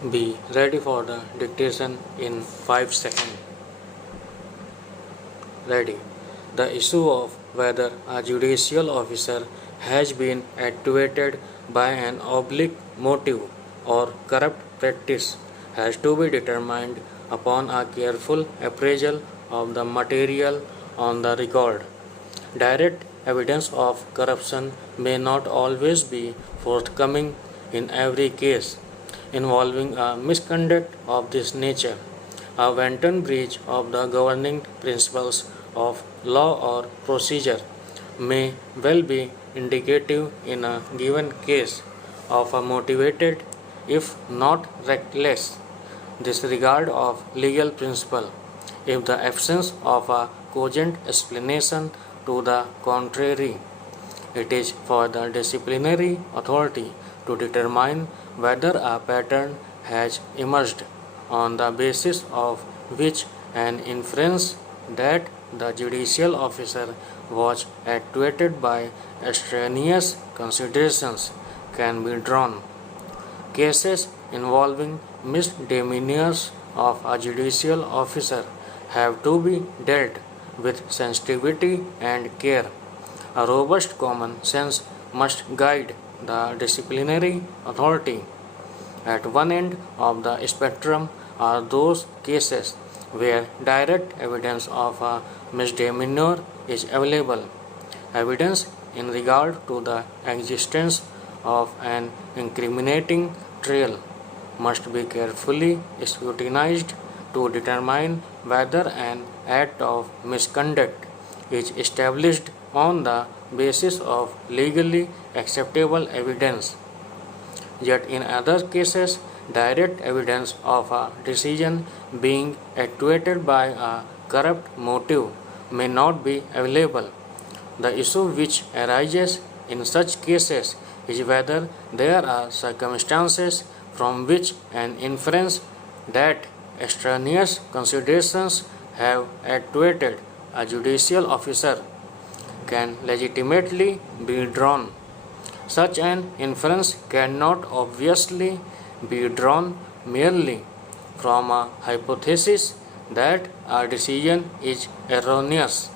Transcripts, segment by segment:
Be ready for the dictation in 5 seconds. Ready. The issue of whether a judicial officer has been actuated by an oblique motive or corrupt practice has to be determined upon a careful appraisal of the material on the record. Direct evidence of corruption may not always be forthcoming in every case involving a misconduct of this nature. A wanton breach of the governing principles of law or procedure may well be indicative in a given case of a motivated, if not reckless, disregard of legal principle. If the absence of a cogent explanation to the contrary, it is for the disciplinary authority to determine whether a pattern has emerged on the basis of which an inference that the judicial officer was actuated by extraneous considerations can be drawn. Cases involving misdemeanors of a judicial officer have to be dealt with sensitivity and care. A robust common sense must guide the disciplinary authority. At one end of the spectrum are those cases where direct evidence of a misdemeanor is available. Evidence in regard to the existence of an incriminating trail must be carefully scrutinized to determine whether an act of misconduct is established on the basis of legally acceptable evidence. Yet in other cases, direct evidence of a decision being actuated by a corrupt motive may not be available. The issue which arises in such cases is whether there are circumstances from which an inference that extraneous considerations have actuated a judicial officer can legitimately be drawn. Such an inference cannot obviously be drawn merely from a hypothesis that a decision is erroneous.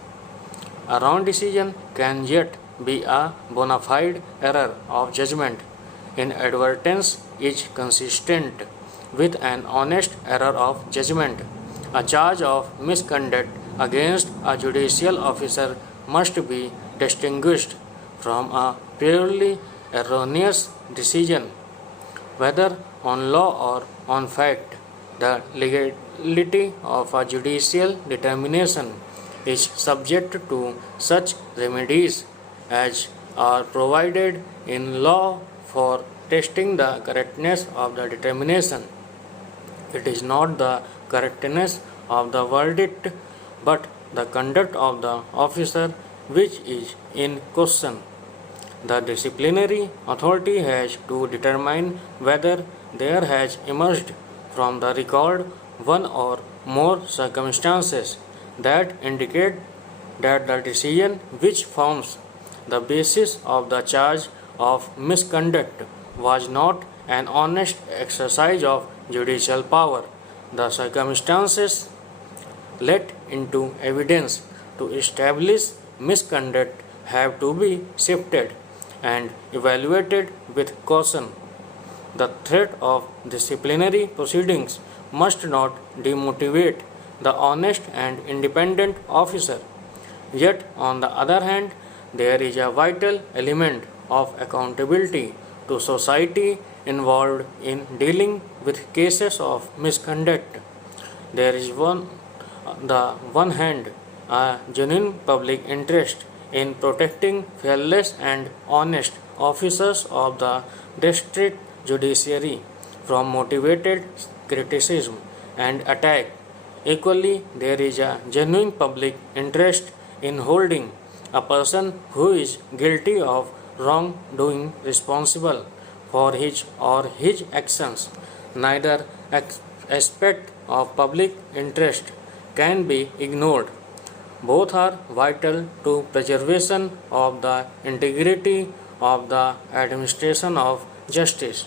A wrong decision can yet be a bona fide error of judgment. Inadvertence is consistent with an honest error of judgment. A charge of misconduct against a judicial officer must be distinguished from a purely erroneous decision, whether on law or on fact. The legality of a judicial determination is subject to such remedies as are provided in law for testing the correctness of the determination. It is not the correctness of the verdict but the conduct of the officer which is in question. The disciplinary authority has to determine whether there has emerged from the record one or more circumstances that indicate that the decision which forms the basis of the charge of misconduct was not an honest exercise of judicial power. The circumstances let into evidence to establish misconduct have to be sifted and evaluated with caution. The threat of disciplinary proceedings must not demotivate the honest and independent officer. Yet, on the other hand, there is a vital element of accountability to society involved in dealing with cases of misconduct. There is the one hand a genuine public interest in protecting fearless and honest officers of the district judiciary from motivated criticism and attack. Equally, there is a genuine public interest in holding a person who is guilty of wrongdoing responsible for his or his actions. Neither aspect of public interest can be ignored. Both are vital to preservation of the integrity of the administration of justice.